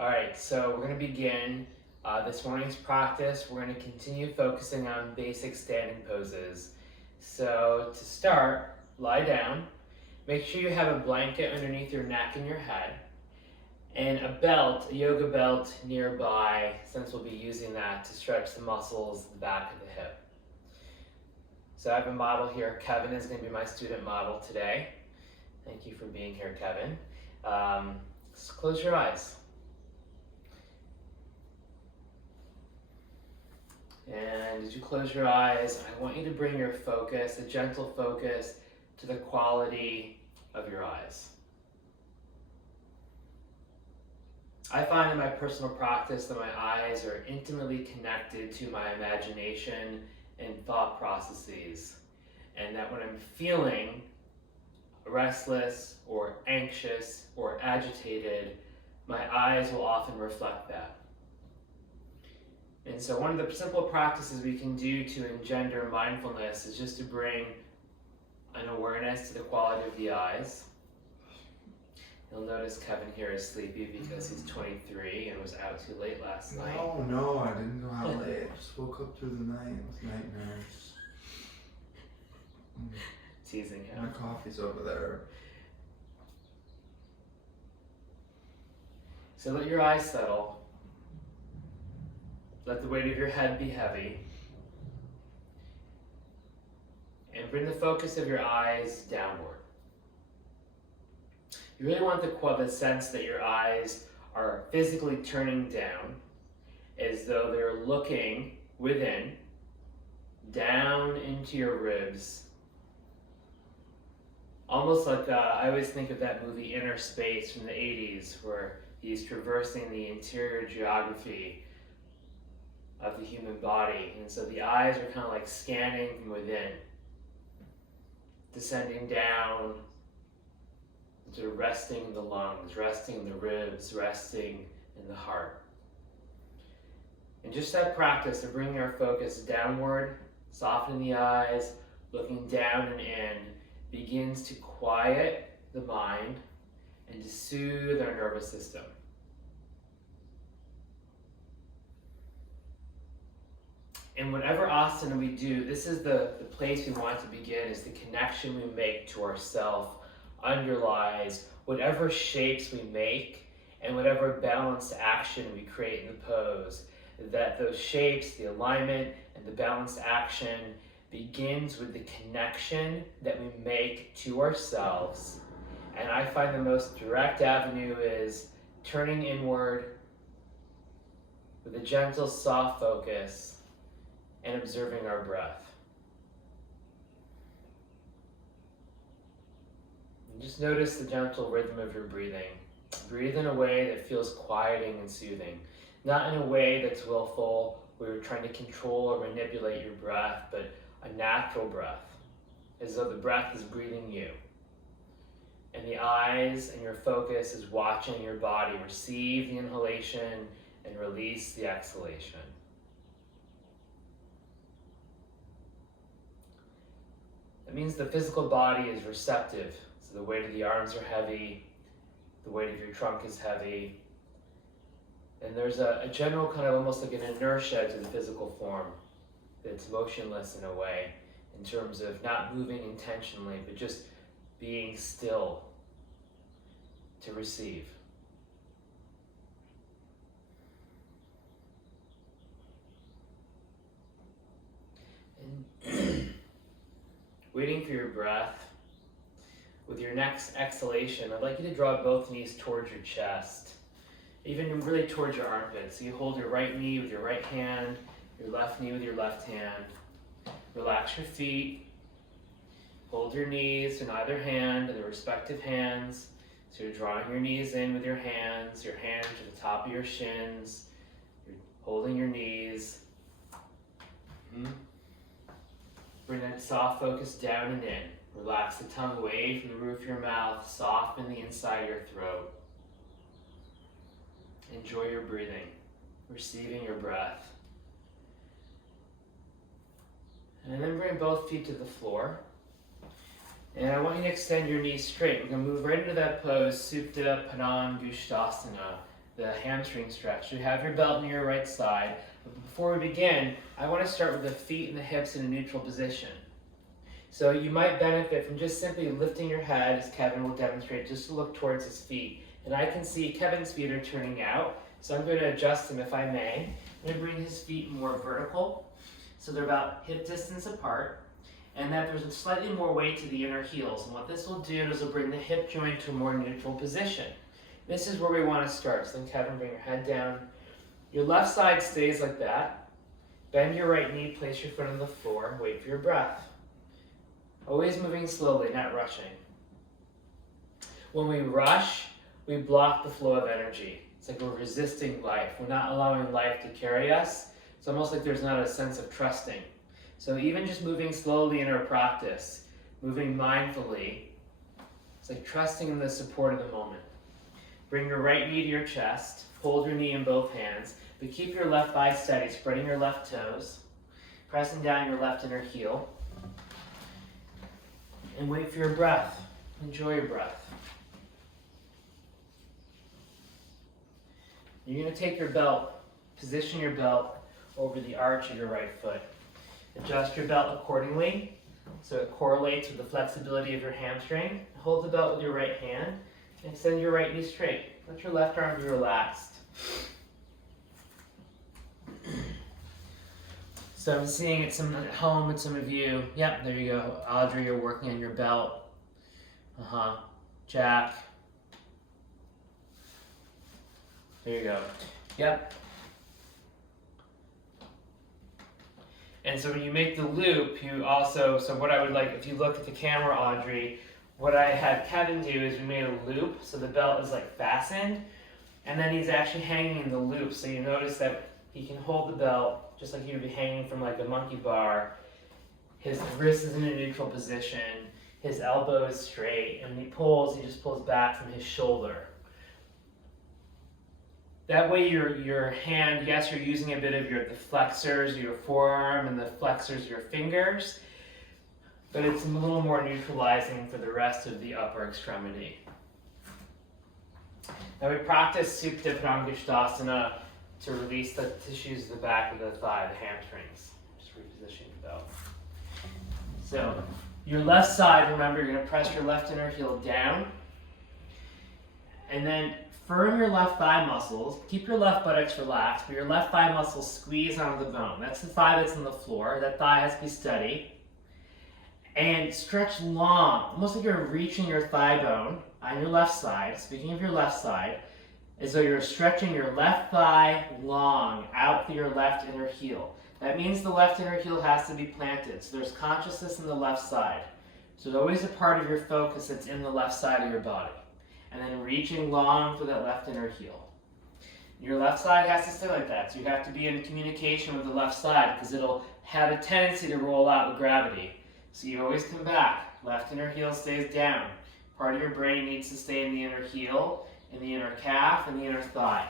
All right, so we're going to begin this morning's practice. We're going to continue focusing on basic standing poses. So to start, lie down. Make sure you have a blanket underneath your neck and your head, and a belt, a yoga belt nearby, since we'll be using that to stretch the muscles in the back of the hip. So I have a model here. Kevin is going to be my student model today. Thank you for being here, Kevin. Just close your eyes. And as you close your eyes, I want you to bring your focus, a gentle focus, to the quality of your eyes. I find in my personal practice that my eyes are intimately connected to my imagination and thought processes, and that when I'm feeling restless or anxious or agitated, my eyes will often reflect that. And so one of the simple practices we can do to engender mindfulness is just to bring an awareness to the quality of the eyes. You'll notice Kevin here is sleepy because he's 23 and was out too late last night. No, I didn't go out late. I just woke up through the night with nightmares. Teasing him. My coffee's over there. So let your eyes settle. Let the weight of your head be heavy. And bring the focus of your eyes downward. You really want the sense that your eyes are physically turning down, as though they're looking within, down into your ribs. Almost like, I always think of that movie Inner Space from the 80s, where he's traversing the interior geography of the human body. And so the eyes are kind of like scanning from within, descending down, sort of resting in the lungs, resting in the ribs, resting in the heart. And just that practice of bringing our focus downward, softening the eyes, looking down and in, begins to quiet the mind and to soothe our nervous system. And whatever asana we do, this is the place we want to begin, is the connection we make to ourself underlies whatever shapes we make and whatever balanced action we create in the pose. That those shapes, the alignment, and the balanced action begins with the connection that we make to ourselves. And I find the most direct avenue is turning inward with a gentle, soft focus and observing our breath. And just notice the gentle rhythm of your breathing. Breathe in a way that feels quieting and soothing. Not in a way that's willful, where you're trying to control or manipulate your breath, but a natural breath, as though the breath is breathing you. And the eyes and your focus is watching your body receive the inhalation and release the exhalation. That means the physical body is receptive. So the weight of the arms are heavy, the weight of your trunk is heavy, and there's a general kind of almost like an inertia to the physical form that's motionless in a way, in terms of not moving intentionally, but just being still to receive. And waiting for your breath, with your next exhalation, I'd like you to draw both knees towards your chest, even really towards your armpits. So you hold your right knee with your right hand, your left knee with your left hand. Relax your feet. Hold your knees in either hand, in the respective hands. So you're drawing your knees in with your hands to the top of your shins. You're holding your knees. Bring that soft focus down and in. Relax the tongue away from the roof of your mouth. Soften the inside of your throat. Enjoy your breathing, receiving your breath. And then bring both feet to the floor. And I want you to extend your knees straight. We're going to move right into that pose, Supta Padangusthasana, the hamstring stretch. You have your belt near your right side. But before we begin, I want to start with the feet and the hips in a neutral position. So you might benefit from just simply lifting your head, as Kevin will demonstrate, just to look towards his feet. And I can see Kevin's feet are turning out, so I'm going to adjust them if I may. I'm going to bring his feet more vertical, so they're about hip distance apart, and that there's slightly more weight to the inner heels. And what this will do is it'll bring the hip joint to a more neutral position. This is where we want to start. So then Kevin, bring your head down. Your left side stays like that. Bend your right knee, place your foot on the floor, wait for your breath. Always moving slowly, not rushing. When we rush, we block the flow of energy. It's like we're resisting life. We're not allowing life to carry us. It's almost like there's not a sense of trusting. So even just moving slowly in our practice, moving mindfully, it's like trusting in the support of the moment. Bring your right knee to your chest, hold your knee in both hands, but keep your left thigh steady, spreading your left toes, pressing down your left inner heel, and wait for your breath. Enjoy your breath. You're going to take your belt, position your belt over the arch of your right foot. Adjust your belt accordingly so it correlates with the flexibility of your hamstring. Hold the belt with your right hand and extend your right knee straight. Let your left arm be relaxed. So I'm seeing it some at home with some of you. Yep, there you go. Audrey, you're working on your belt. Jack. There you go. Yep. And so when you make the loop, you also, so what I would like, if you look at the camera, Audrey, what I had Kevin do is we made a loop, so the belt is like fastened, and then he's actually hanging in the loop. So you notice that he can hold the belt, just like he would be hanging from like a monkey bar. His wrist is in a neutral position, his elbow is straight, and when he pulls, he just pulls back from his shoulder. That way your hand, yes, you're using a bit of the flexors, your forearm, and the flexors, your fingers, but it's a little more neutralizing for the rest of the upper extremity. Now we practice Supta Prangasthasana to release the tissues of the back of the thigh, the hamstrings. Just repositioning the belt. So your left side, remember, you're going to press your left inner heel down, and then firm your left thigh muscles. Keep your left buttocks relaxed, but your left thigh muscles squeeze onto the bone. That's the thigh that's on the floor. That thigh has to be steady. And stretch long, almost like you're reaching your thigh bone on your left side. Speaking of your left side, as though you're stretching your left thigh long out through your left inner heel. That means the left inner heel has to be planted. So there's consciousness in the left side. So there's always a part of your focus that's in the left side of your body. And then reaching long for that left inner heel. Your left side has to stay like that. So you have to be in communication with the left side because it'll have a tendency to roll out with gravity. So you always come back. Left inner heel stays down. Part of your brain needs to stay in the inner heel, in the inner calf, and the inner thigh.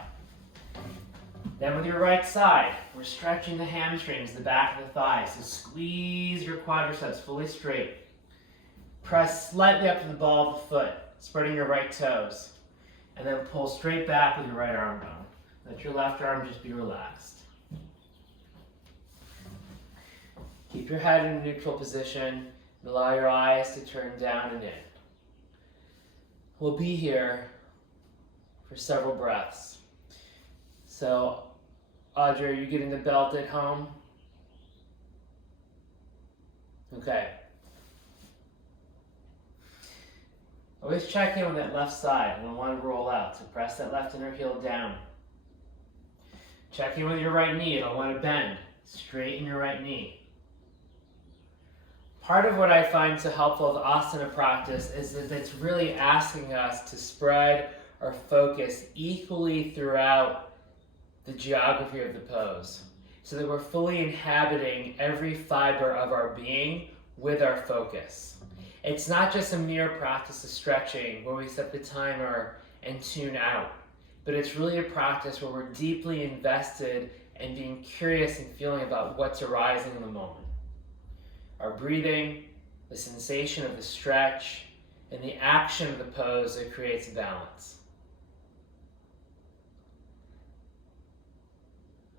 Then with your right side, we're stretching the hamstrings, the back of the thigh. So squeeze your quadriceps fully straight. Press slightly up to the ball of the foot, spreading your right toes. And then pull straight back with your right arm bone. Let your left arm just be relaxed. Keep your head in a neutral position and allow your eyes to turn down and in. We'll be here for several breaths. So, Audrey, are you getting the belt at home? Okay. Always check in with that left side. I don't want to roll out, so press that left inner heel down. Check in with your right knee. I don't want to bend. Straighten your right knee. Part of what I find so helpful with asana practice is that it's really asking us to spread our focus equally throughout the geography of the pose, so that we're fully inhabiting every fiber of our being with our focus. It's not just a mere practice of stretching where we set the timer and tune out, but it's really a practice where we're deeply invested in being curious and feeling about what's arising in the moment. Our breathing, the sensation of the stretch, and the action of the pose that creates balance.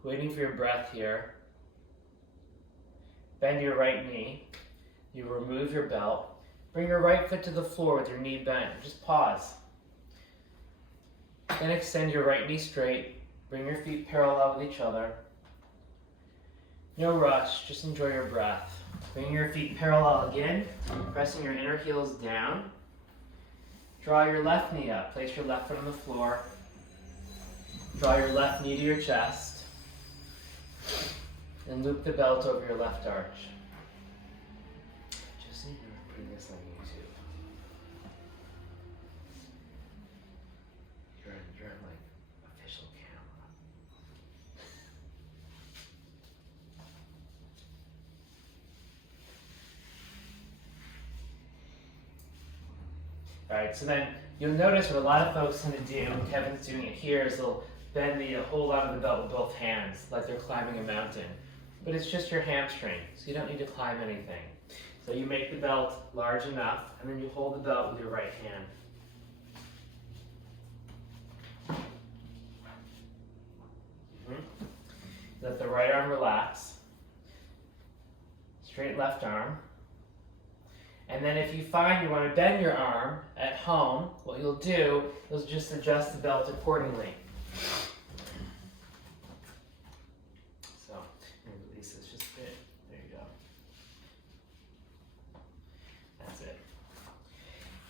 waiting for your breath here. Bend your right knee. You remove your belt. Bring your right foot to the floor with your knee bent. Just pause. Then extend your right knee straight. Bring your feet parallel with each other. No rush, just enjoy your breath. Bring your feet parallel again, pressing your inner heels down. Draw your left knee up. Place your left foot on the floor. Draw your left knee to your chest. And loop the belt over your left arch. Just so you know, I'm putting this on YouTube. You're on like official camera. Alright, so then you'll notice what a lot of folks tend to do, and Kevin's doing it here, is they'll bend the hold onto the belt with both hands, like they're climbing a mountain. But it's just your hamstring, so you don't need to climb anything. So you make the belt large enough, and then you hold the belt with your right hand. Let the right arm relax. Straight left arm. And then if you find you want to bend your arm at home, what you'll do is just adjust the belt accordingly. So, let me release this just a bit. There you go. That's it.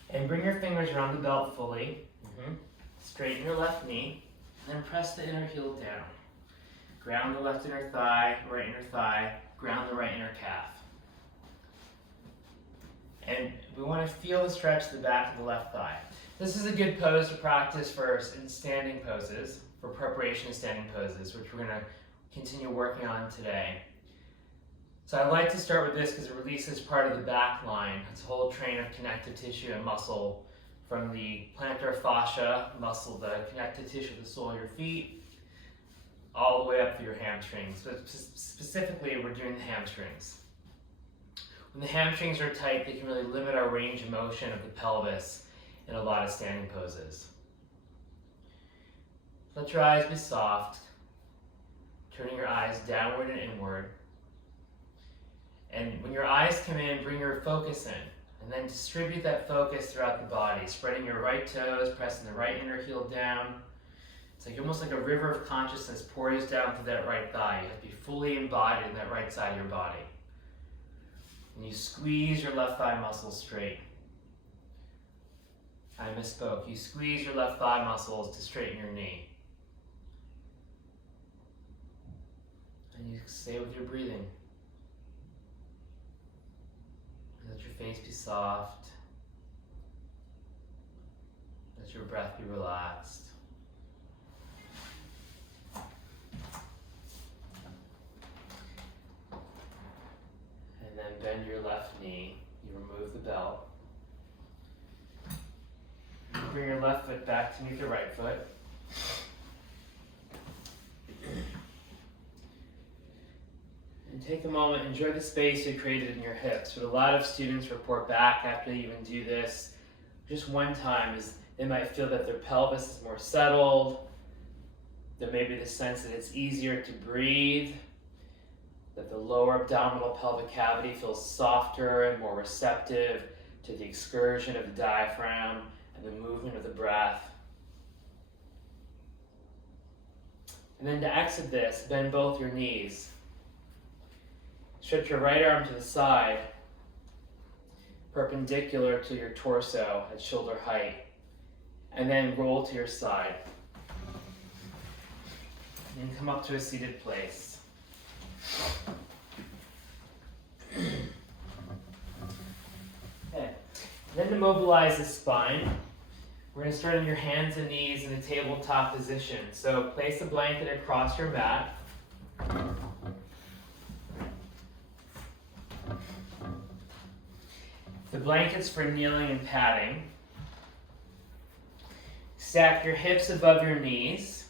And bring your fingers around the belt fully. Straighten your left knee. And then press the inner heel down. Ground the left inner thigh, right inner thigh. Ground the right inner calf. And we want to feel the stretch to the back of the left thigh. This is a good pose to practice for in standing poses, for preparation of standing poses, which we're going to continue working on today. So I like to start with this because it releases part of the back line. It's a whole train of connective tissue and muscle from the plantar fascia muscle, the connective tissue of the sole of your feet, all the way up through your hamstrings. But specifically, we're doing the hamstrings. When the hamstrings are tight, they can really limit our range of motion of the pelvis in a lot of standing poses. Let your eyes be soft, turning your eyes downward and inward. And when your eyes come in, bring your focus in, and then distribute that focus throughout the body, spreading your right toes, pressing the right inner heel down. It's like almost like a river of consciousness pours down through that right thigh. You have to be fully embodied in that right side of your body. And you squeeze your left thigh muscles straight. I misspoke. You squeeze your left thigh muscles to straighten your knee. And you stay with your breathing. Let your face be soft. Let your breath be relaxed. And then bend your left knee. You remove the belt. You bring your left foot back to meet the right foot. And take a moment, enjoy the space you created in your hips. What a lot of students report back after they even do this, just one time, is they might feel that their pelvis is more settled. There may be the sense that it's easier to breathe, that the lower abdominal pelvic cavity feels softer and more receptive to the excursion of the diaphragm and the movement of the breath. And then to exit this, bend both your knees. Stretch your right arm to the side, perpendicular to your torso at shoulder height, and then roll to your side. And come up to a seated place. Okay. Then to mobilize the spine, we're going to start on your hands and knees in a tabletop position. So place a blanket across your mat. The blanket's for kneeling and padding. Stack your hips above your knees.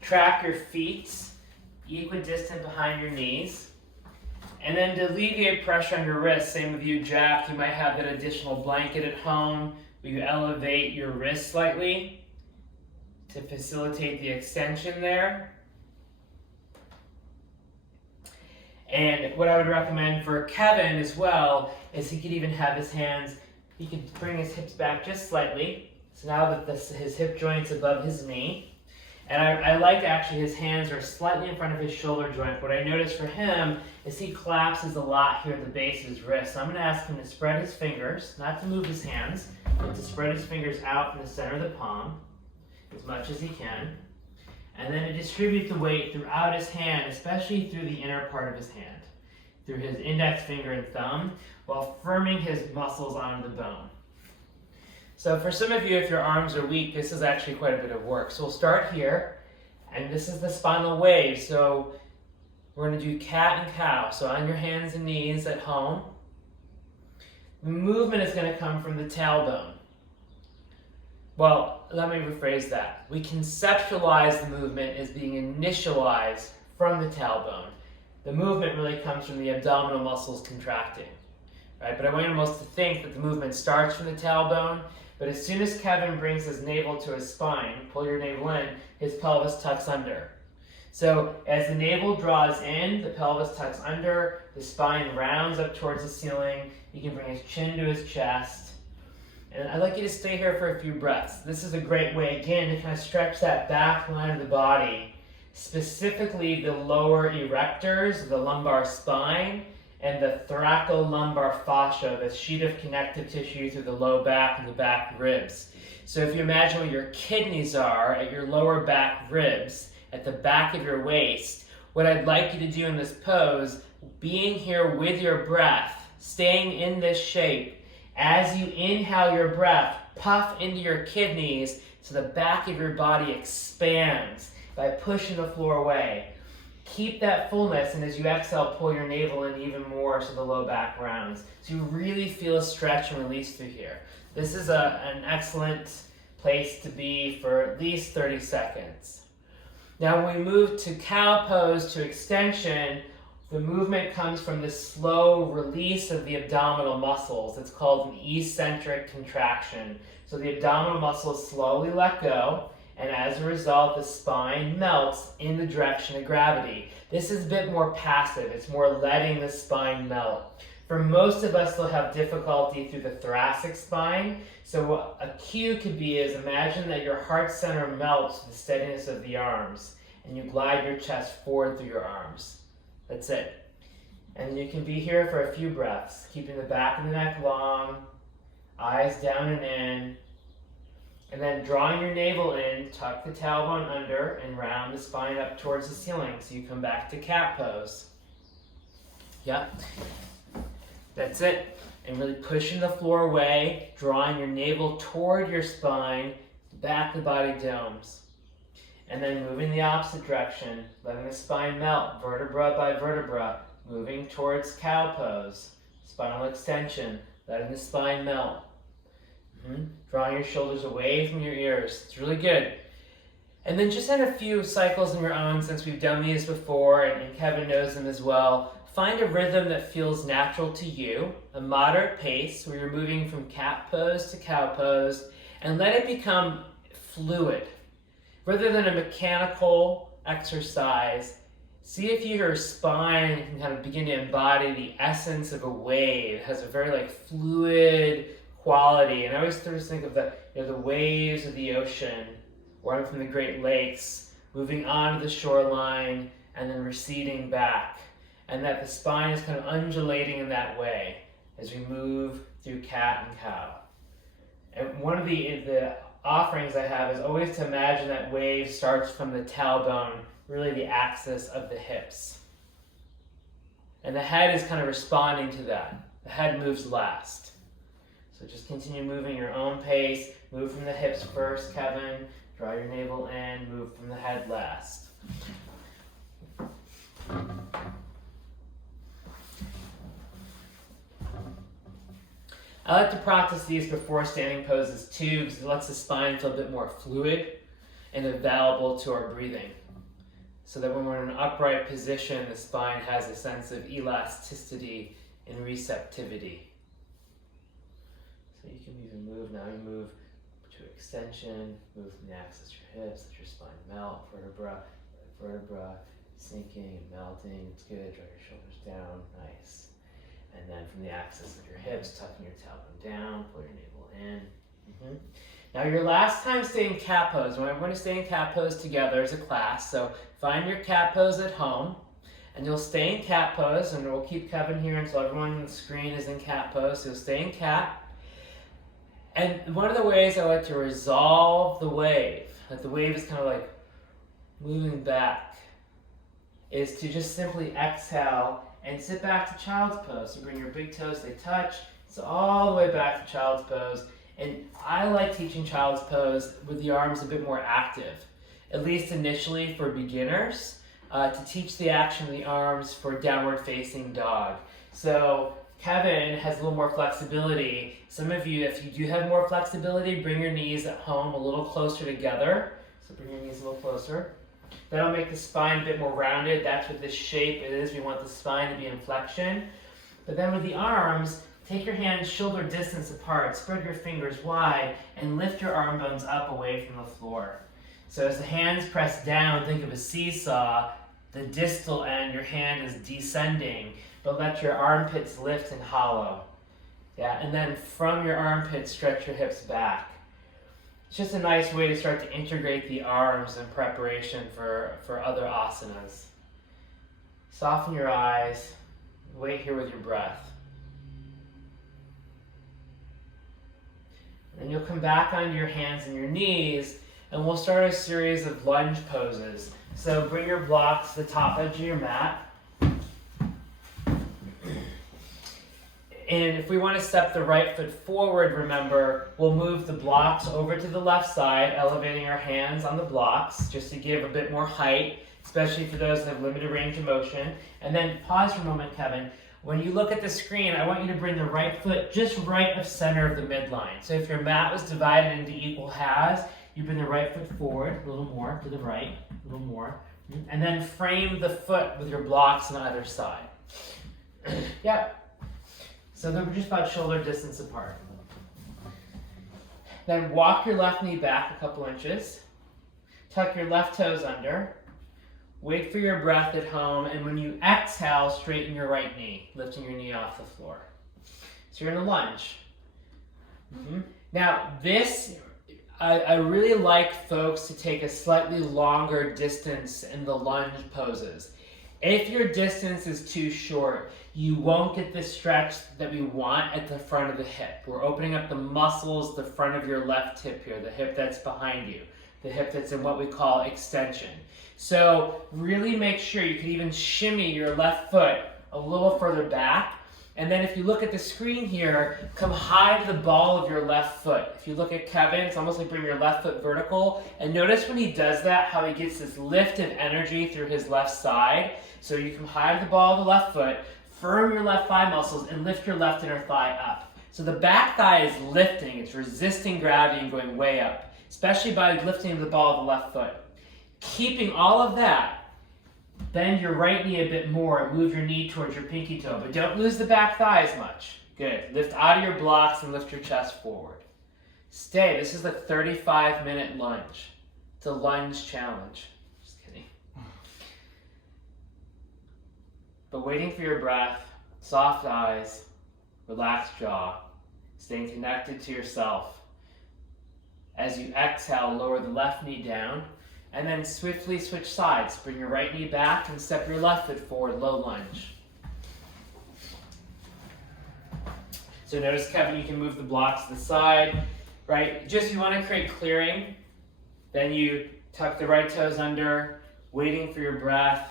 Track your feet equidistant behind your knees. And then to alleviate pressure on your wrists, same with you, Jack, you might have that additional blanket at home where you elevate your wrist slightly to facilitate the extension there. And what I would recommend for Kevin as well is he could even have his hands, he could bring his hips back just slightly. So now that his hip joint's above his knee. And I like actually his hands are slightly in front of his shoulder joint. What I noticed for him is he collapses a lot here at the base of his wrist. So I'm going to ask him to spread his fingers, not to move his hands, but to spread his fingers out from the center of the palm as much as he can. And then to distribute the weight throughout his hand, especially through the inner part of his hand, through his index finger and thumb, while firming his muscles onto the bone. So for some of you, if your arms are weak, this is actually quite a bit of work. So we'll start here, and this is the spinal wave. So we're going to do cat and cow. So on your hands and knees at home. The movement is going to come from the tailbone. Well, let me rephrase that. We conceptualize the movement as being initialized from the tailbone. The movement really comes from the abdominal muscles contracting, right? But I want you most to think that the movement starts from the tailbone. But as soon as Kevin brings his navel to his spine, pull your navel in, his pelvis tucks under. So as the navel draws in, the pelvis tucks under, the spine rounds up towards the ceiling. He can bring his chin to his chest. And I'd like you to stay here for a few breaths. This is a great way, again, to kind of stretch that back line of the body, specifically the lower erectors, the lumbar spine, and the thoracolumbar fascia, the sheet of connective tissue through the low back and the back ribs. So if you imagine where your kidneys are at your lower back ribs, at the back of your waist, what I'd like you to do in this pose, being here with your breath, staying in this shape, as you inhale your breath, puff into your kidneys so the back of your body expands by pushing the floor away. Keep that fullness, and as you exhale, pull your navel in even more so the low back rounds. So you really feel a stretch and release through here. This is an excellent place to be for at least 30 seconds. Now when we move to cow pose to extension, the movement comes from the slow release of the abdominal muscles. It's called an eccentric contraction. So the abdominal muscles slowly let go, and as a result, the spine melts in the direction of gravity. This is a bit more passive. It's more letting the spine melt. For most of us, they'll have difficulty through the thoracic spine. So a cue could be is imagine that your heart center melts with the steadiness of the arms, and you glide your chest forward through your arms. That's it. And you can be here for a few breaths, keeping the back of the neck long, eyes down and in. And then drawing your navel in, tuck the tailbone under and round the spine up towards the ceiling. So you come back to cat pose. Yep. That's it. And really pushing the floor away, drawing your navel toward your spine, back the body domes. And then moving the opposite direction, letting the spine melt vertebra by vertebra, moving towards cow pose. Spinal extension, letting the spine melt. Drawing your shoulders away from your ears. It's really good. And then just add a few cycles on your own since we've done these before and Kevin knows them as well. Find a rhythm that feels natural to you, a moderate pace where you're moving from cat pose to cow pose, and let it become fluid. Rather than a mechanical exercise, see if your spine can kind of begin to embody the essence of a wave. It has a very fluid quality. And I always think of the waves of the ocean, where I'm from the Great Lakes, moving onto the shoreline and then receding back. And that the spine is kind of undulating in that way as we move through cat and cow. And one of the offerings I have is always to imagine that wave starts from the tailbone, really the axis of the hips. And the head is kind of responding to that. The head moves last. So just continue moving your own pace. Move from the hips first, Kevin. Draw your navel in. Move from the head last. I like to practice these before standing poses too, because it lets the spine feel a bit more fluid and available to our breathing. So that when we're in an upright position, the spine has a sense of elasticity and receptivity. So you can even move now. You move to extension, move from the axis of your hips, let your spine melt, vertebra by vertebra, Sinking, melting, it's good. Draw your shoulders down, nice. And then from the axis of your hips, tucking your tailbone down, pull your navel in. Now your last time stay in cat pose. We're going to stay in cat pose together as a class. So find your cat pose at home, and you'll stay in cat pose, and we'll keep Kevin here until everyone on the screen is in cat pose. So you'll stay in cat. And one of the ways I like to resolve the wave, that the wave is kind of like moving back, is to just simply exhale and sit back to child's pose. So bring your big toes, they touch. So all the way back to child's pose. And I like teaching child's pose with the arms a bit more active, at least initially for beginners, to teach the action of the arms for downward facing dog. So Kevin has a little more flexibility. Some of you, if you do have more flexibility, bring your knees at home a little closer together. So bring your knees a little closer. That'll make the spine a bit more rounded. That's what this shape is. We want the spine to be in flexion. But then with the arms, take your hands shoulder distance apart, spread your fingers wide, and lift your arm bones up away from the floor. So as the hands press down, think of a seesaw. The distal end, your hand is descending, but let your armpits lift and hollow. Yeah, and then from your armpits, stretch your hips back. It's just a nice way to start to integrate the arms in preparation for other asanas. Soften your eyes. Wait here with your breath. And you'll come back onto your hands and your knees, and we'll start a series of lunge poses. So bring your blocks to the top edge of your mat. And if we want to step the right foot forward, remember, we'll move the blocks over to the left side, elevating our hands on the blocks, just to give a bit more height, especially for those that have limited range of motion. And then pause for a moment, Kevin. When you look at the screen, I want you to bring the right foot just right of center of the midline. So if your mat was divided into equal halves, you bring the right foot forward, a little more, to the right, a little more. And then frame the foot with your blocks on either side. Yep. So they're just about shoulder distance apart. Then walk your left knee back a couple inches. Tuck your left toes under. Wait for your breath at home, and when you exhale, straighten your right knee, lifting your knee off the floor. So you're in a lunge. Now this, I really like folks to take a slightly longer distance in the lunge poses. If your distance is too short, you won't get the stretch that we want at the front of the hip. We're opening up the muscles, the front of your left hip here, the hip that's behind you, the hip that's in what we call extension. So really make sure you can even shimmy your left foot a little further back. And then if you look at the screen here, come high to the ball of your left foot. If you look at Kevin, it's almost like bring your left foot vertical. And notice when he does that, how he gets this lift of energy through his left side. So you come high to the ball of the left foot, firm your left thigh muscles, and lift your left inner thigh up. So the back thigh is lifting, it's resisting gravity and going way up, especially by lifting the ball of the left foot. Keeping all of that, bend your right knee a bit more and move your knee towards your pinky toe, but don't lose the back thigh as much. Good. Lift out of your blocks and lift your chest forward. Stay. This is a 35-minute lunge. It's a lunge challenge. Just kidding. But waiting for your breath, soft eyes, relaxed jaw, staying connected to yourself. As you exhale, lower the left knee down, and then swiftly switch sides. Bring your right knee back and step your left foot forward, low lunge. So notice, Kevin, you can move the blocks to the side, right? Just you want to create clearing. Then you tuck the right toes under, waiting for your breath.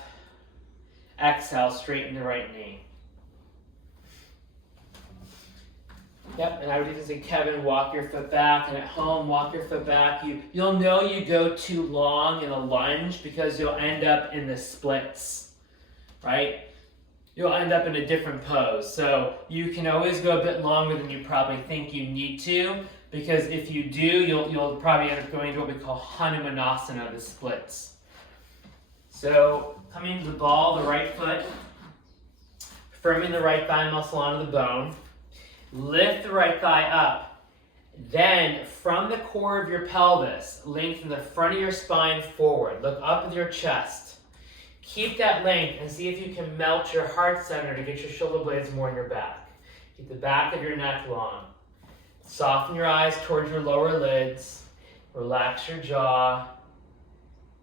Exhale, straighten the right knee. Yep, and I would even say, Kevin, walk your foot back, and at home, walk your foot back. You'll know you go too long in a lunge because you'll end up in the splits, right? You'll end up in a different pose. So you can always go a bit longer than you probably think you need to, because if you do, you'll probably end up going to what we call Hanumanasana, the splits. So coming to the ball, the right foot, firming the right thigh muscle onto the bone. Lift the right thigh up. Then, from the core of your pelvis, lengthen the front of your spine forward. Look up with your chest. Keep that length and see if you can melt your heart center to get your shoulder blades more in your back. Keep the back of your neck long. Soften your eyes towards your lower lids. Relax your jaw.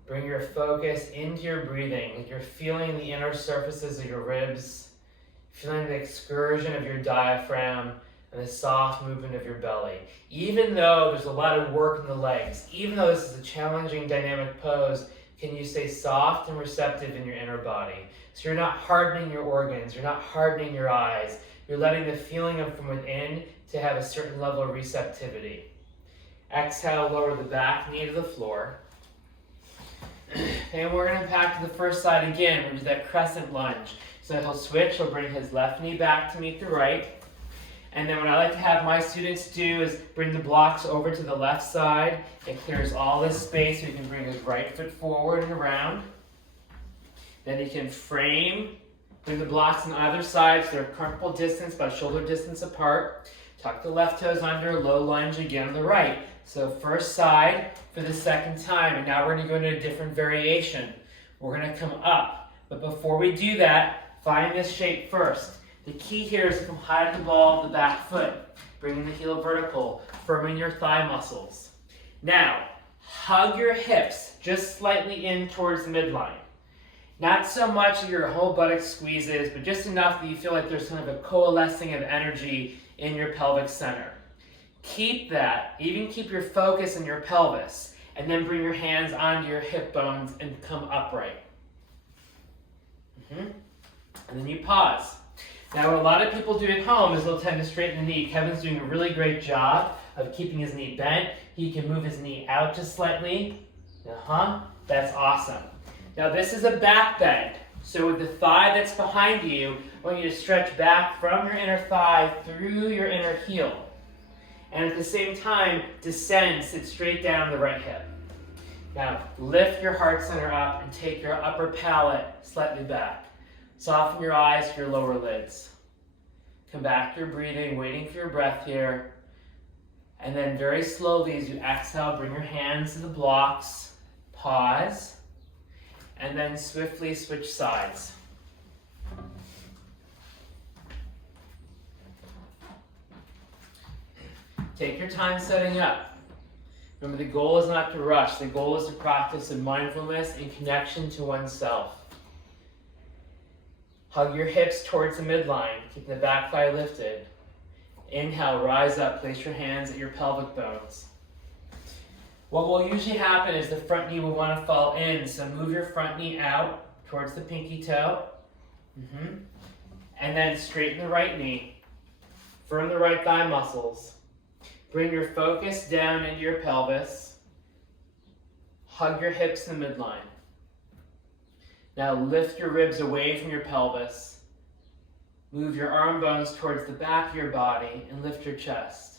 Bring your focus into your breathing. Like you're feeling the inner surfaces of your ribs, feeling the excursion of your diaphragm, and the soft movement of your belly. Even though there's a lot of work in the legs, even though this is a challenging dynamic pose, can you stay soft and receptive in your inner body? So you're not hardening your organs, you're not hardening your eyes, you're letting the feeling of from within to have a certain level of receptivity. Exhale, lower the back knee to the floor. And we're gonna back to the first side again. We're gonna do that crescent lunge. So he'll switch, he'll bring his left knee back to meet the right. And then what I like to have my students do is bring the blocks over to the left side. It clears all this space so he can bring his right foot forward and around. Then he can frame, bring the blocks on either side so they're a comfortable distance, about shoulder distance apart. Tuck the left toes under, low lunge again on the right. So first side for the second time, and now we're gonna go into a different variation. We're gonna come up, but before we do that, find this shape first. The key here is to come high to the ball of the back foot, bringing the heel vertical, firming your thigh muscles. Now, hug your hips just slightly in towards the midline. Not so much that your whole buttock squeezes, but just enough that you feel like there's kind of a coalescing of energy in your pelvic center. Keep that, even keep your focus in your pelvis, and then bring your hands onto your hip bones and come upright. And then you pause. Now what a lot of people do at home is they'll tend to straighten the knee. Kevin's doing a really great job of keeping his knee bent. He can move his knee out just slightly. That's awesome. Now this is a back bend. So with the thigh that's behind you, I want you to stretch back from your inner thigh through your inner heel. And at the same time, descend, sit straight down the right hip. Now lift your heart center up and take your upper palate slightly back. Soften your eyes to your lower lids. Come back to your breathing, waiting for your breath here. And then very slowly as you exhale, bring your hands to the blocks, pause, and then swiftly switch sides. Take your time setting up. Remember, the goal is not to rush. The goal is to practice in mindfulness and connection to oneself. Hug your hips towards the midline. Keep the back thigh lifted. Inhale, rise up. Place your hands at your pelvic bones. What will usually happen is the front knee will want to fall in. So move your front knee out towards the pinky toe. And then straighten the right knee. Firm the right thigh muscles. Bring your focus down into your pelvis. Hug your hips in the midline. Now lift your ribs away from your pelvis. Move your arm bones towards the back of your body and lift your chest.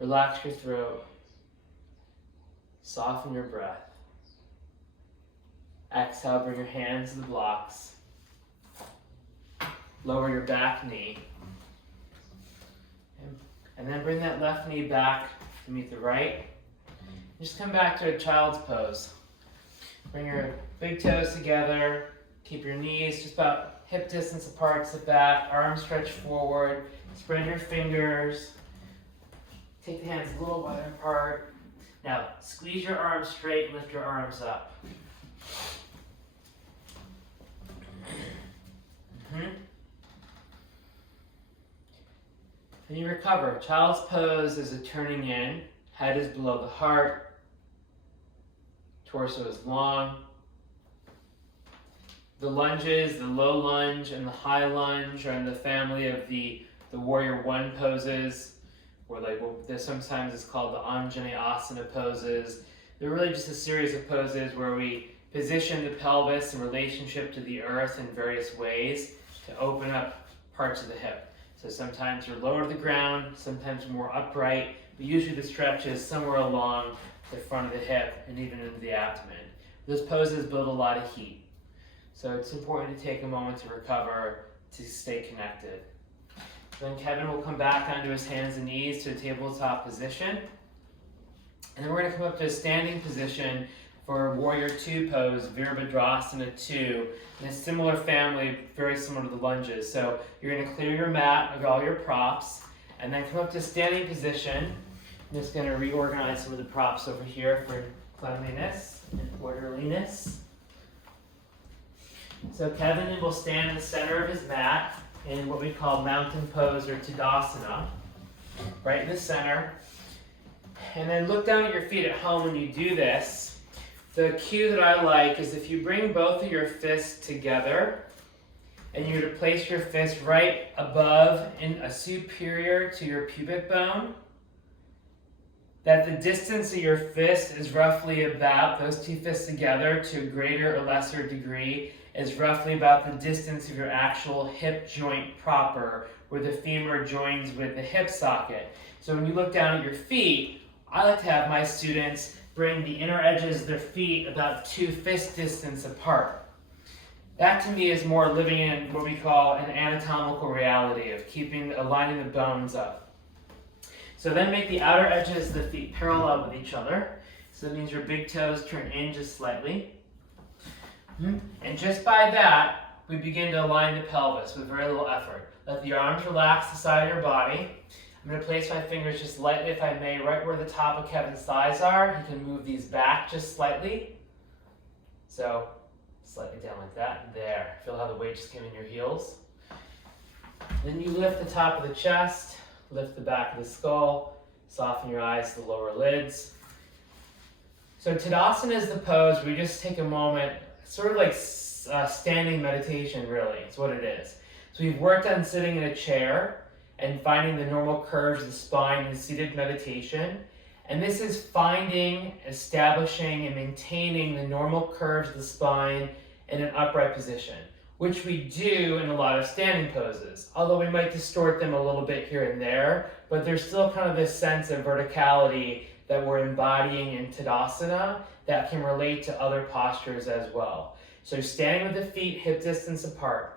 Relax your throat. Soften your breath. Exhale, bring your hands to the blocks. Lower your back knee. And then bring that left knee back to meet the right. Just come back to a child's pose. Bring your big toes together. Keep your knees just about hip distance apart, sit back, arms stretch forward. Spread your fingers. Take the hands a little wider apart. Now, squeeze your arms straight and lift your arms up. And you recover. Child's pose is a turning in. Head is below the heart. Torso is long. The lunges, the low lunge and the high lunge are in the family of the warrior one poses, or this sometimes is called the Anjaneyasana poses. They're really just a series of poses where we position the pelvis in relationship to the earth in various ways to open up parts of the hip. So sometimes you're lower to the ground, sometimes more upright, but usually the stretch is somewhere along the front of the hip and even into the abdomen. Those poses build a lot of heat. So it's important to take a moment to recover, to stay connected. Then Kevin will come back onto his hands and knees to a tabletop position. And then we're going to come up to a standing position for Warrior 2 pose, Virabhadrasana 2, in a similar family, very similar to the lunges. So you're going to clear your mat of all your props, and then come up to standing position. I'm just going to reorganize some of the props over here for cleanliness and orderliness. So Kevin will stand in the center of his mat in what we call mountain pose or Tadasana, right in the center. And then look down at your feet at home when you do this. The cue that I like is if you bring both of your fists together and you were to place your fist right above and superior to your pubic bone, that the distance of your fist is roughly about, those two fists together to a greater or lesser degree, is roughly about the distance of your actual hip joint proper, where the femur joins with the hip socket. So when you look down at your feet, I like to have my students bring the inner edges of their feet about 2 fist distance apart. That to me is more living in what we call an anatomical reality of aligning the bones up. So then make the outer edges of the feet parallel with each other. So that means your big toes turn in just slightly. And just by that, we begin to align the pelvis with very little effort. Let the arms relax the side of your body. I'm going to place my fingers just lightly, if I may, right where the top of Kevin's thighs are. You can move these back just slightly. So, slightly down like that. There. Feel how the weight just came in your heels. Then you lift the top of the chest, lift the back of the skull, soften your eyes to the lower lids. So Tadasana is the pose where you just take a moment, sort of like standing meditation, really. It's what it is. So we've worked on sitting in a chair and finding the normal curves of the spine in seated meditation. And this is finding, establishing, and maintaining the normal curves of the spine in an upright position, which we do in a lot of standing poses, although we might distort them a little bit here and there, but there's still kind of this sense of verticality that we're embodying in Tadasana that can relate to other postures as well. So standing with the feet hip distance apart,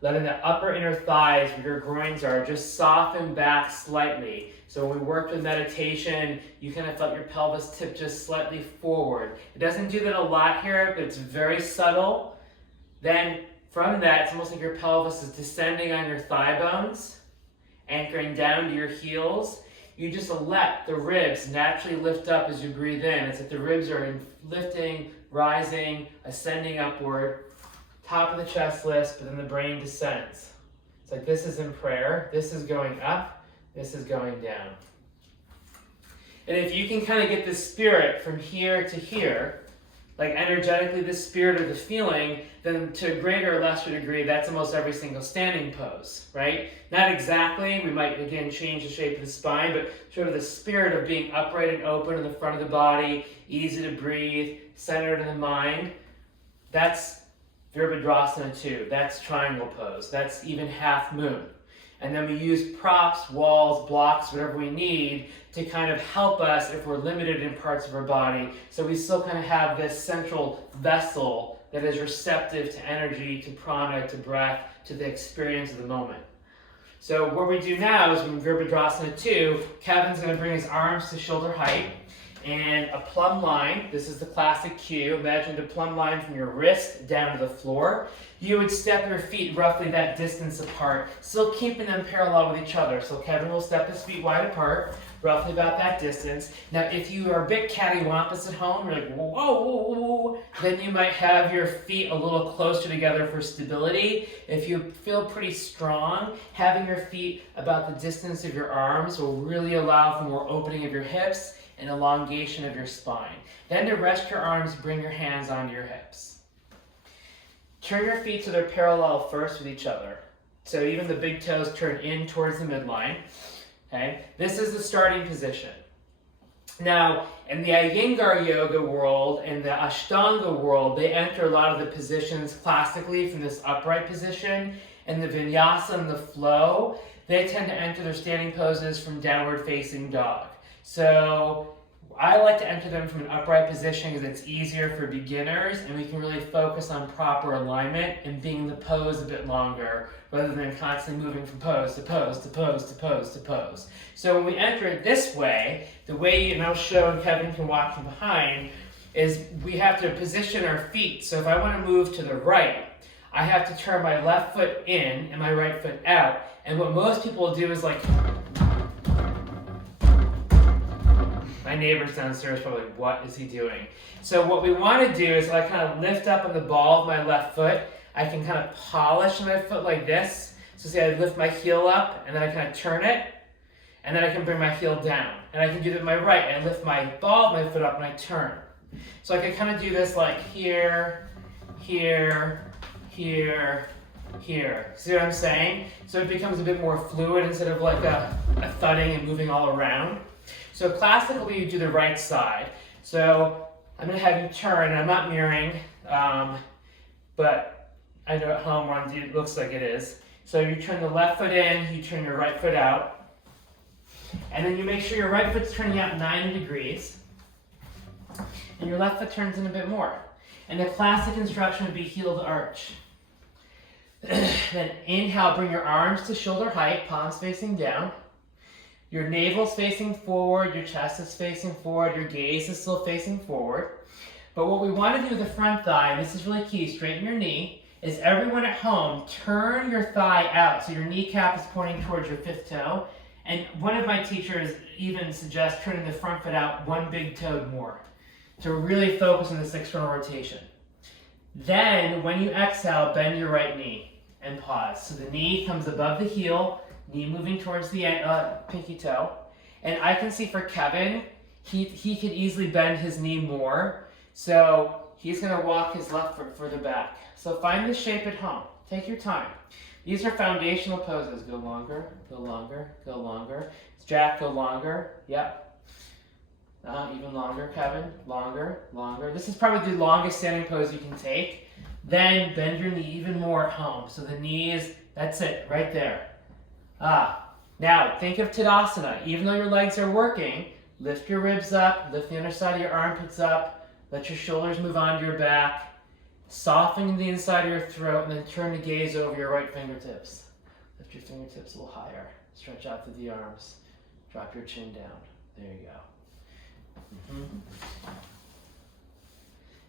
letting the upper inner thighs where your groins are just soften back slightly. So when we worked with meditation, you kind of felt your pelvis tip just slightly forward. It doesn't do that a lot here, but it's very subtle. Then from that, it's almost like your pelvis is descending on your thigh bones, anchoring down to your heels. You just let the ribs naturally lift up as you breathe in. It's like the ribs are lifting, rising, ascending upward. Top of the chest lifts, but then the brain descends. It's like this is in prayer. This is going up. This is going down. And if you can kind of get the spirit from here to here, like energetically the spirit of the feeling, then to a greater or lesser degree, that's almost every single standing pose, right? Not exactly, we might again change the shape of the spine, but sort of the spirit of being upright and open in the front of the body, easy to breathe, centered in the mind. That's Virabhadrasana 2, that's triangle pose, that's even half moon. And then we use props, walls, blocks, whatever we need to kind of help us if we're limited in parts of our body. So we still kind of have this central vessel that is receptive to energy, to prana, to breath, to the experience of the moment. So what we do now is in Virabhadrasana 2, Kevin's going to bring his arms to shoulder height and a plumb line. This is the classic cue. Imagine the plumb line from your wrist down to the floor. You would step your feet roughly that distance apart, still keeping them parallel with each other. So Kevin will step his feet wide apart, roughly about that distance. Now, if you are a bit cattywampus at home, you're like, whoa, then you might have your feet a little closer together for stability. If you feel pretty strong, having your feet about the distance of your arms will really allow for more opening of your hips and elongation of your spine. Then to rest your arms, bring your hands onto your hips. Turn your feet so they're parallel first with each other. So even the big toes turn in towards the midline. Okay? This is the starting position. Now, in the Iyengar yoga world and the Ashtanga world, they enter a lot of the positions classically from this upright position. And the vinyasa and the flow, they tend to enter their standing poses from downward facing dog. So I like to enter them from an upright position because it's easier for beginners and we can really focus on proper alignment and being in the pose a bit longer rather than constantly moving from pose to pose to pose to pose to pose. So when we enter it this way, the way, and I'll show and Kevin can walk from behind, is we have to position our feet. So if I want to move to the right, I have to turn my left foot in and my right foot out. And what most people do is like, my neighbors downstairs probably like, what is he doing? So what we want to do is I kind of lift up on the ball of my left foot. I can kind of polish my foot like this. So see, I lift my heel up and then I kind of turn it. And then I can bring my heel down. And I can do that with my right. I lift my ball of my foot up and I turn. So I can kind of do this like here, here, here, here. See what I'm saying? So it becomes a bit more fluid instead of like a thudding and moving all around. So classically you do the right side. So I'm going to have you turn, and I'm not mirroring, but I know at home it looks like it is. So you turn the left foot in, you turn your right foot out, and then you make sure your right foot's turning out 90 degrees, and your left foot turns in a bit more. And the classic instruction would be heel to arch. Then inhale, bring your arms to shoulder height, palms facing down. Your navel's facing forward, your chest is facing forward, your gaze is still facing forward. But what we want to do with the front thigh, and this is really key, straighten your knee, is everyone at home, turn your thigh out so your kneecap is pointing towards your fifth toe. And one of my teachers even suggests turning the front foot out one big toe more to really focus on this external rotation. Then, when you exhale, bend your right knee and pause. So the knee comes above the heel, knee moving towards the pinky toe. And I can see for Kevin, he could easily bend his knee more. So he's going to walk his left foot further back. So find the shape at home. Take your time. These are foundational poses. Go longer, go longer, go longer. Jack, go longer. Yep. Even longer, Kevin. Longer, longer. This is probably the longest standing pose you can take. Then bend your knee even more at home. So the knee is, that's it, right there. Now think of Tadasana. Even though your legs are working, lift your ribs up, lift the underside of your armpits up, let your shoulders move onto your back, soften the inside of your throat, and then turn the gaze over your right fingertips. Lift your fingertips a little higher. Stretch out through the arms. Drop your chin down. There you go.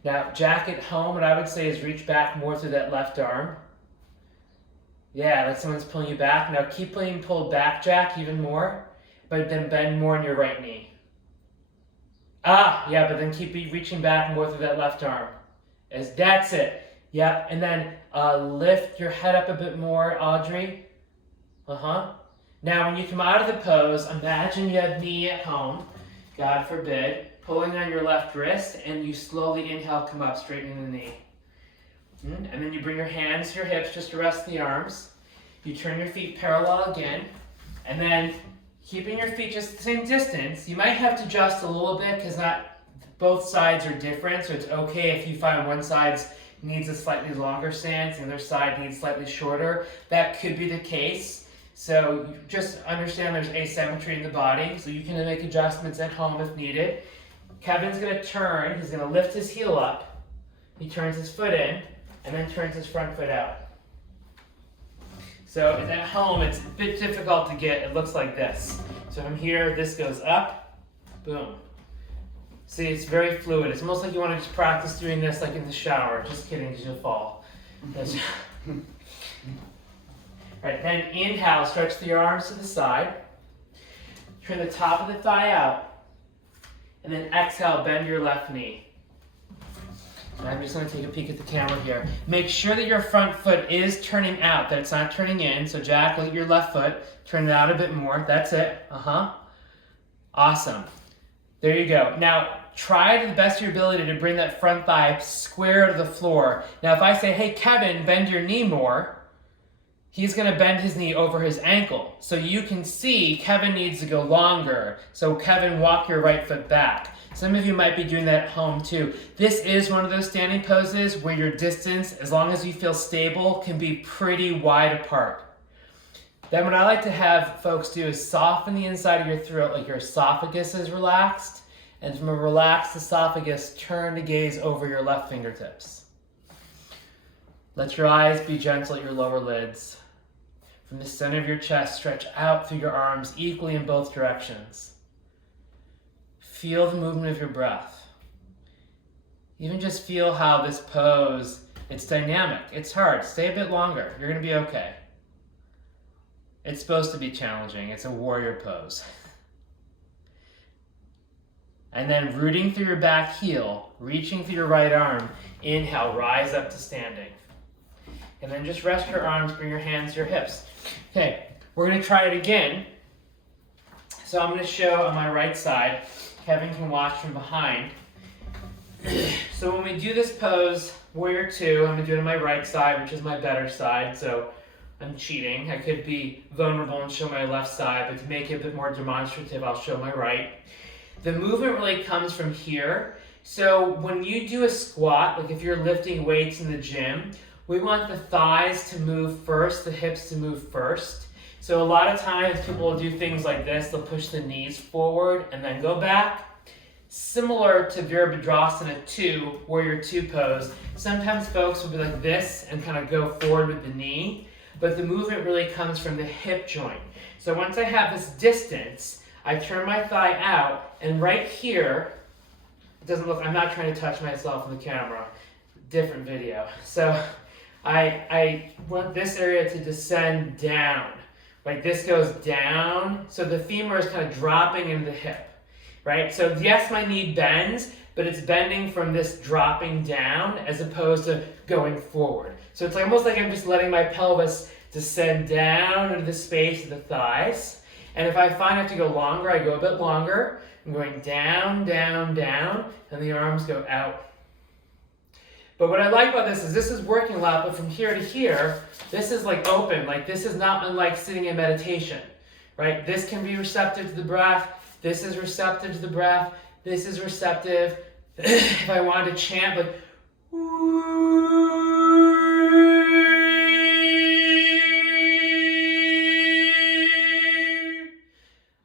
Now, Jack at home, what I would say is reach back more through that left arm. Yeah, like someone's pulling you back. Now keep being pulled back, Jack, even more, but then bend more in your right knee. Yeah, but then keep reaching back more through that left arm. That's it. Yep, and then lift your head up a bit more, Audrey. Now, when you come out of the pose, imagine you have me at home, God forbid, pulling on your left wrist, and you slowly inhale, come up, straightening the knee. And then you bring your hands to your hips just to rest the arms. You turn your feet parallel again, and then keeping your feet just the same distance. You might have to adjust a little bit because not both sides are different, so it's okay if you find one side needs a slightly longer stance and the other side needs slightly shorter. That could be the case. So you just understand there's asymmetry in the body, so you can make adjustments at home if needed. Kevin's going to turn. He's going to lift his heel up. He turns his foot in, and then turns his front foot out. So at home, it's a bit difficult to get. It looks like this. So from here, this goes up, boom. See, it's very fluid. It's almost like you want to just practice doing this like in the shower. Just kidding, because you'll fall. Right, then inhale, stretch the arms to the side. Turn the top of the thigh out. And then exhale, bend your left knee. I'm just going to take a peek at the camera here. Make sure that your front foot is turning out, that it's not turning in. So Jack, look at your left foot. Turn it out a bit more. That's it. Awesome. There you go. Now, try to the best of your ability to bring that front thigh square to the floor. Now, if I say, hey, Kevin, bend your knee more, he's going to bend his knee over his ankle. So you can see Kevin needs to go longer. So Kevin, walk your right foot back. Some of you might be doing that at home too. This is one of those standing poses where your distance, as long as you feel stable, can be pretty wide apart. Then what I like to have folks do is soften the inside of your throat like your esophagus is relaxed. And from a relaxed esophagus, turn the gaze over your left fingertips. Let your eyes be gentle at your lower lids. From the center of your chest, stretch out through your arms equally in both directions. Feel the movement of your breath. Even just feel how this pose, it's dynamic. It's hard. Stay a bit longer. You're going to be okay. It's supposed to be challenging. It's a warrior pose. And then rooting through your back heel, reaching through your right arm. Inhale, rise up to standing. And then just rest your arms, bring your hands to your hips. Okay, we're going to try it again. So I'm going to show on my right side. Kevin can watch from behind. So when we do this pose, warrior two, I'm going to do it on my right side, which is my better side. So I'm cheating. I could be vulnerable and show my left side, but to make it a bit more demonstrative, I'll show my right. The movement really comes from here. So when you do a squat, like if you're lifting weights in the gym, we want the thighs to move first, the hips to move first. So a lot of times people will do things like this. They'll push the knees forward and then go back. Similar to Virabhadrasana 2, warrior 2 pose. Sometimes folks will be like this and kind of go forward with the knee, but the movement really comes from the hip joint. So once I have this distance, I turn my thigh out, and right here, it doesn't look, I'm not trying to touch myself in the camera, different video. So I want this area to descend down. Like this goes down, so the femur is kind of dropping into the hip, right? So yes, my knee bends, but it's bending from this dropping down as opposed to going forward. So it's almost like I'm just letting my pelvis descend down into the space of the thighs. And if I find I have to go longer, I go a bit longer. I'm going down, down, down, and the arms go out. But what I like about this is working a lot, but from here to here, this is like open. Like this is not unlike sitting in meditation, right? This can be receptive to the breath. This is receptive to the breath. This is receptive. If I wanted to chant like,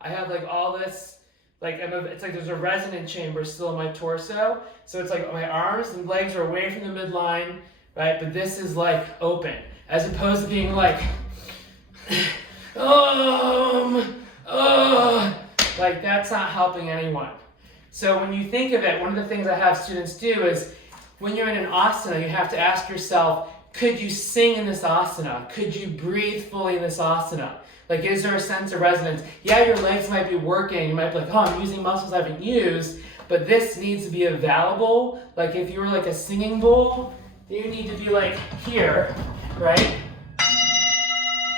I have like all this, like it's like there's a resonant chamber still in my torso. So it's like my arms and legs are away from the midline, right? But this is like open, as opposed to being like, like that's not helping anyone. So when you think of it, one of the things I have students do is when you're in an asana, you have to ask yourself, could you sing in this asana? Could you breathe fully in this asana? Like, is there a sense of resonance? Yeah, your legs might be working. You might be like, oh, I'm using muscles I haven't used. But this needs to be available. Like, if you were like a singing bowl, you need to be like here, right?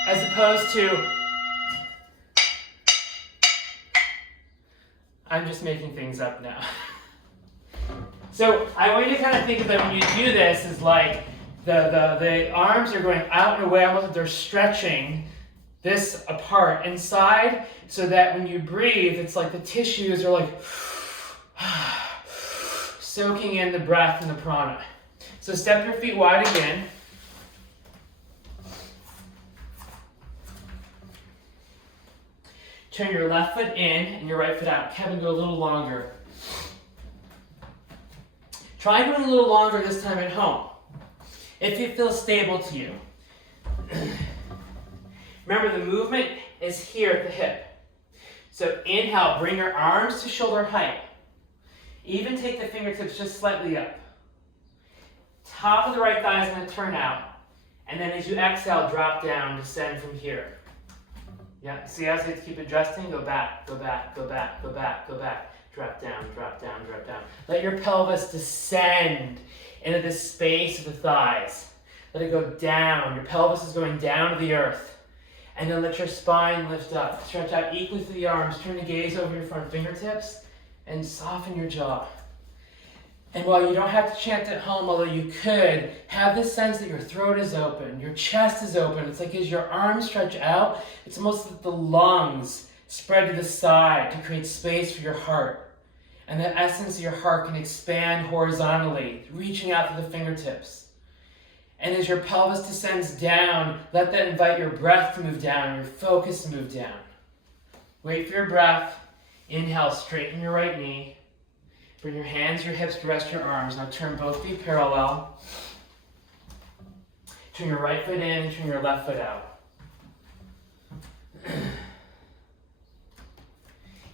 As opposed to, I'm just making things up now. So I want you to kind of think of that when you do this is like the arms are going out and away, almost like they're stretching this apart inside, so that when you breathe, it's like the tissues are like soaking in the breath and the prana. So step your feet wide again. Turn your left foot in and your right foot out. Kevin, go a little longer. Try going a little longer this time at home, if it feels stable to you. Remember, the movement is here at the hip. So inhale, bring your arms to shoulder height. Even take the fingertips just slightly up. Top of the right thigh is going to turn out. And then as you exhale, drop down, descend from here. Yeah, see as I keep adjusting? Go back, go back, go back, go back, go back. Drop down, drop down, drop down. Let your pelvis descend into the space of the thighs. Let it go down. Your pelvis is going down to the earth. And then let your spine lift up. Stretch out equally through the arms. Turn the gaze over your front fingertips and soften your jaw. And while you don't have to chant at home, although you could, have this sense that your throat is open, your chest is open. It's like as your arms stretch out, it's almost like the lungs spread to the side to create space for your heart. And the essence of your heart can expand horizontally, reaching out to the fingertips. And as your pelvis descends down, let that invite your breath to move down, your focus to move down. Wait for your breath. Inhale, straighten your right knee. Bring your hands, your hips to rest your arms. Now turn both feet parallel. Turn your right foot in and turn your left foot out.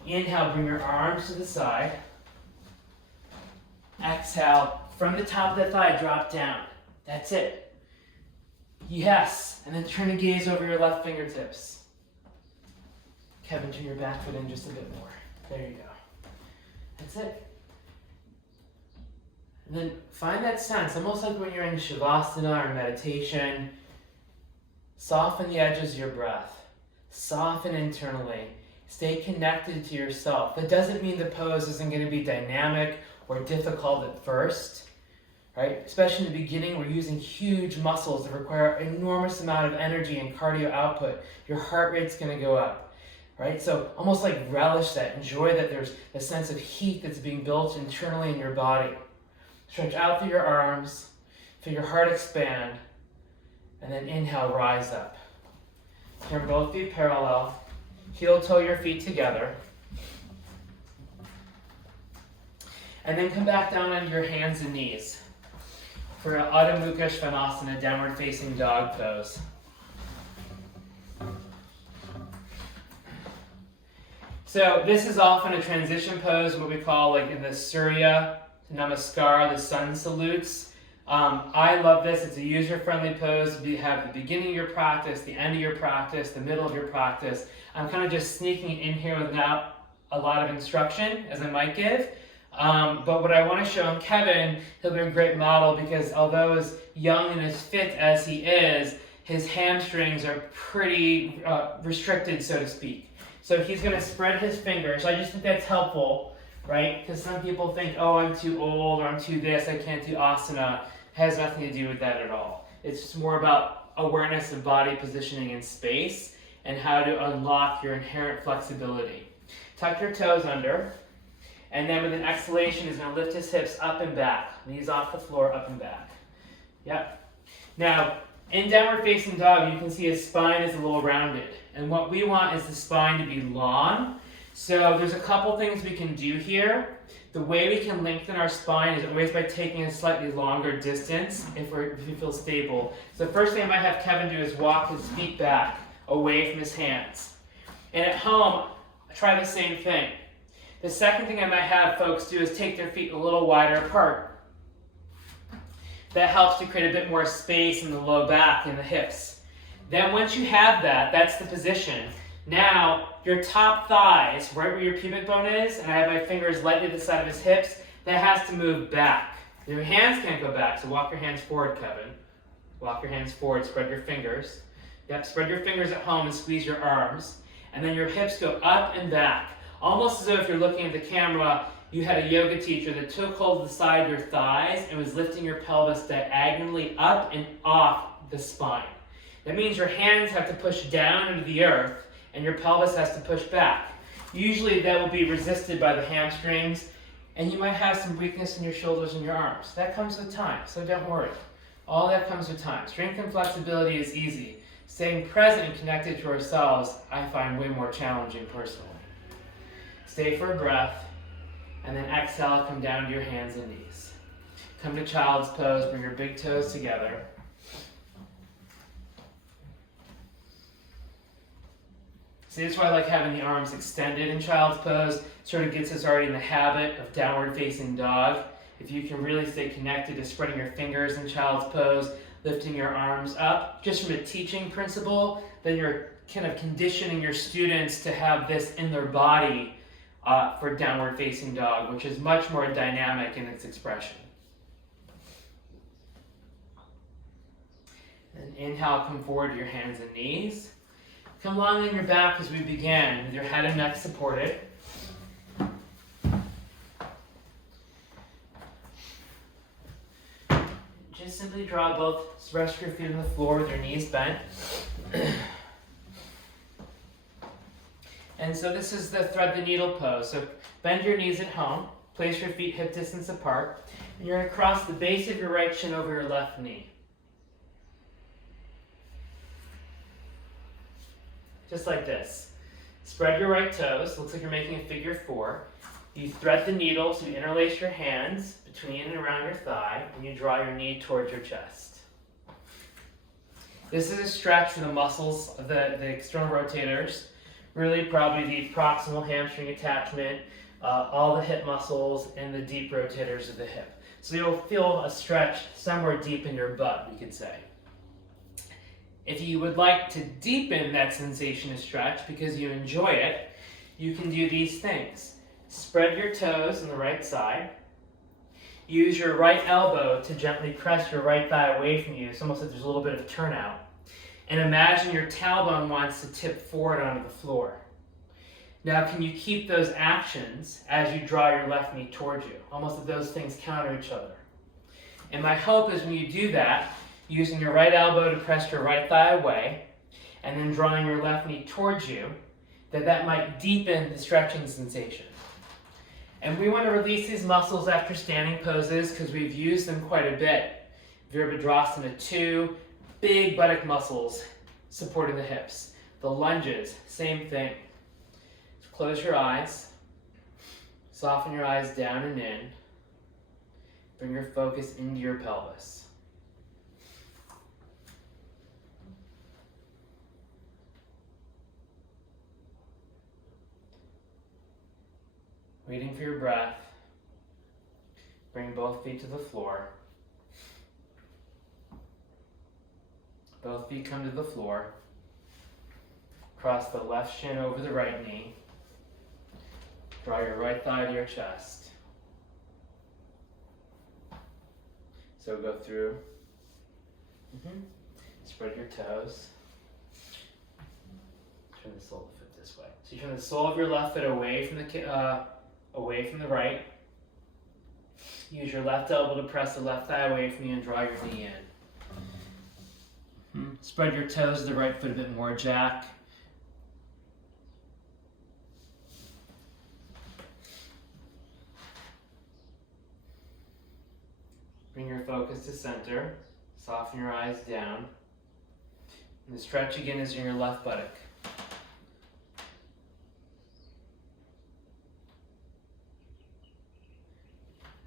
Inhale, bring your arms to the side. Exhale, from the top of the thigh, drop down. That's it. Yes, and then turn to gaze over your left fingertips. Kevin, turn your back foot in just a bit more. There you go. That's it. And then find that sense, almost like when you're in Shavasana or meditation. Soften the edges of your breath. Soften internally. Stay connected to yourself. That doesn't mean the pose isn't going to be dynamic or difficult at first, right? Especially in the beginning, we're using huge muscles that require an enormous amount of energy and cardio output. Your heart rate's going to go up, right? So almost like relish that. Enjoy that there's a sense of heat that's being built internally in your body. Stretch out through your arms, feel your heart expand, and then inhale, rise up. Turn both feet parallel. Heel toe your feet together. And then come back down onto your hands and knees for an Adho Mukha Svanasana, downward facing dog pose. So this is often a transition pose, what we call like in the Surya Namaskar, the sun salutes. I love this. It's a user-friendly pose. You have the beginning of your practice, the end of your practice, the middle of your practice. I'm kind of just sneaking in here without a lot of instruction, as I might give. But what I want to show him, Kevin, he'll be a great model because although as young and as fit as he is, his hamstrings are pretty restricted, so to speak. So he's going to spread his fingers. I just think that's helpful, right? Because some people think, oh, I'm too old, or I'm too this, I can't do asana. It has nothing to do with that at all. It's just more about awareness of body positioning in space and how to unlock your inherent flexibility. Tuck your toes under, and then with an exhalation, he's going to lift his hips up and back. Knees off the floor, up and back. Yep. Now, in downward facing dog, you can see his spine is a little rounded. And what we want is the spine to be long. So there's a couple things we can do here. The way we can lengthen our spine is always by taking a slightly longer distance if we feel stable. So the first thing I might have Kevin do is walk his feet back away from his hands. And at home, try the same thing. The second thing I might have folks do is take their feet a little wider apart. That helps to create a bit more space in the low back and the hips. Then once you have that, that's the position. Now, your top thigh is right where your pubic bone is, and I have my fingers lightly to the side of his hips. That has to move back. Your hands can't go back, so walk your hands forward, Kevin. Walk your hands forward, spread your fingers. Yep, spread your fingers at home and squeeze your arms. And then your hips go up and back. Almost as though if you're looking at the camera, you had a yoga teacher that took hold of the side of your thighs and was lifting your pelvis diagonally up and off the spine. That means your hands have to push down into the earth and your pelvis has to push back. Usually that will be resisted by the hamstrings, and you might have some weakness in your shoulders and your arms. That comes with time, so don't worry. All that comes with time. Strength and flexibility is easy. Staying present and connected to ourselves, I find way more challenging personally. Stay for a breath, and then exhale, come down to your hands and knees. Come to child's pose, bring your big toes together. See, that's why I like having the arms extended in child's pose. Sort of gets us already in the habit of downward facing dog. If you can really stay connected to spreading your fingers in child's pose, lifting your arms up, just from a teaching principle, then you're kind of conditioning your students to have this in their body for downward facing dog, which is much more dynamic in its expression. And inhale, come forward to your hands and knees. Come long on your back as we begin, with your head and neck supported. Just simply draw both, rest your feet on the floor with your knees bent. And so this is the thread the needle pose. So bend your knees at home, place your feet hip distance apart, and you're going to cross the base of your right shin over your left knee. Just like this. Spread your right toes. Looks like you're making a figure 4. You thread the needle, so you interlace your hands between and around your thigh, and you draw your knee towards your chest. This is a stretch for the muscles of the external rotators. Really probably the proximal hamstring attachment, all the hip muscles and the deep rotators of the hip. So you'll feel a stretch somewhere deep in your butt, we could say. If you would like to deepen that sensation of stretch because you enjoy it, you can do these things. Spread your toes on the right side. Use your right elbow to gently press your right thigh away from you. It's almost like there's a little bit of turnout. And imagine your tailbone wants to tip forward onto the floor. Now, can you keep those actions as you draw your left knee towards you? Almost like those things counter each other. And my hope is when you do that, using your right elbow to press your right thigh away, and then drawing your left knee towards you, that might deepen the stretching sensation. And we want to release these muscles after standing poses because we've used them quite a bit. Virabhadrasana 2, big buttock muscles supporting the hips. The lunges, same thing. So close your eyes, soften your eyes down and in. Bring your focus into your pelvis. Waiting for your breath. Bring both feet to the floor. Both feet come to the floor. Cross the left shin over the right knee. Draw your right thigh to your chest. So go through. Spread your toes. Turn the sole of the foot this way. So you turn the sole of your left foot away from the right. Use your left elbow to press the left thigh away from you and draw your knee in. Spread your toes to the right foot a bit more, Jack. Bring your focus to center. Soften your eyes down. And the stretch again is in your left buttock.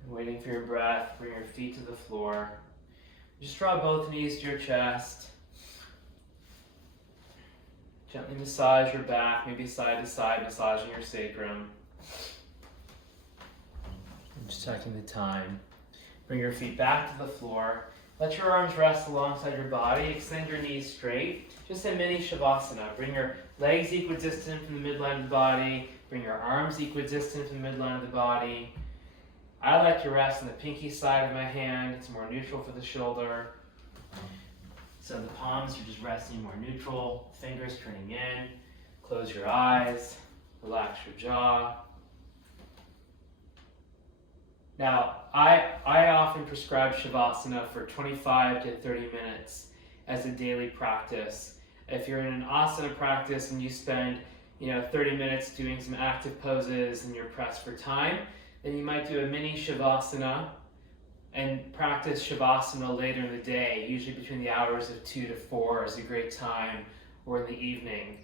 Waiting for your breath, bring your feet to the floor. Just draw both knees to your chest. Gently massage your back, maybe side to side, massaging your sacrum. I'm just checking the time. Bring your feet back to the floor. Let your arms rest alongside your body. Extend your knees straight. Just a mini Shavasana. Bring your legs equidistant from the midline of the body. Bring your arms equidistant from the midline of the body. I like to rest on the pinky side of my hand. It's more neutral for the shoulder. So the palms are just resting more neutral. Fingers turning in. Close your eyes. Relax your jaw. Now, I often prescribe Shavasana for 25 to 30 minutes as a daily practice. If you're in an asana practice and you spend 30 minutes doing some active poses and you're pressed for time, then you might do a mini Shavasana and practice Shavasana later in the day. Usually between the hours of 2 to 4 is a great time, or in the evening,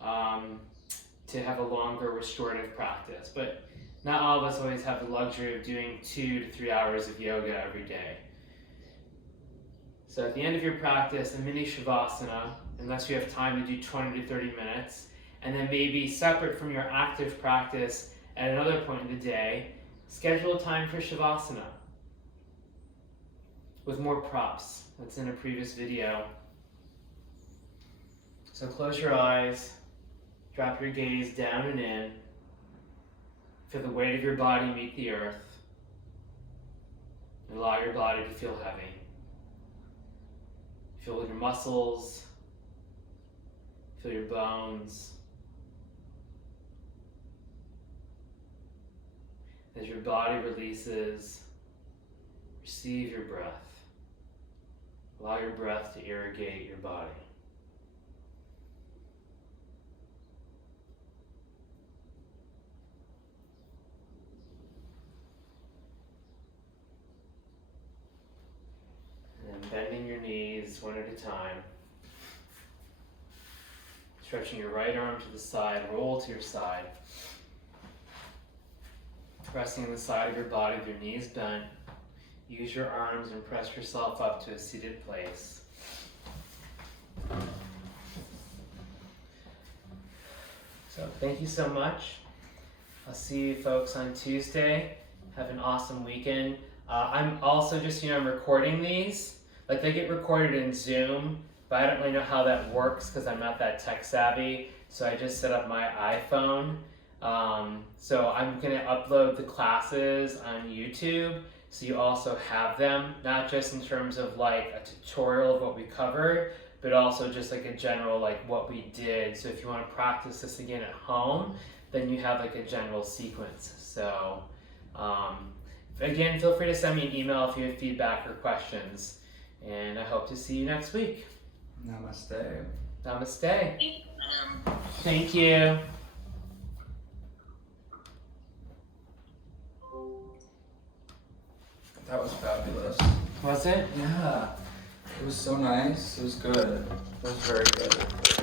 to have a longer restorative practice. But not all of us always have the luxury of doing 2 to 3 hours of yoga every day. So at the end of your practice, a mini Shavasana, unless you have time to do 20 to 30 minutes, and then maybe separate from your active practice at another point in the day, schedule a time for Shavasana with more props. That's in a previous video. So close your eyes, drop your gaze down and in. Feel the weight of your body meet the earth. And allow your body to feel heavy. Feel your muscles. Feel your bones. As your body releases, receive your breath. Allow your breath to irrigate your body. And then bending your knees one at a time. Stretching your right arm to the side, roll to your side. Resting on the side of your body with your knees bent. Use your arms and press yourself up to a seated place. So thank you so much. I'll see you folks on Tuesday. Have an awesome weekend. I'm also just, I'm recording these. Like they get recorded in Zoom, but I don't really know how that works because I'm not that tech savvy. So I just set up my iPhone. So I'm gonna upload the classes on YouTube, so you also have them, not just in terms of like a tutorial of what we covered, but also just like a general like what we did. So if you want to practice this again at home, then you have like a general sequence. So again, feel free to send me an email if you have feedback or questions, and I hope to see you next week. Namaste. Namaste. Thank you. That was fabulous. Was it? Yeah. It was so nice. It was good. It was very good.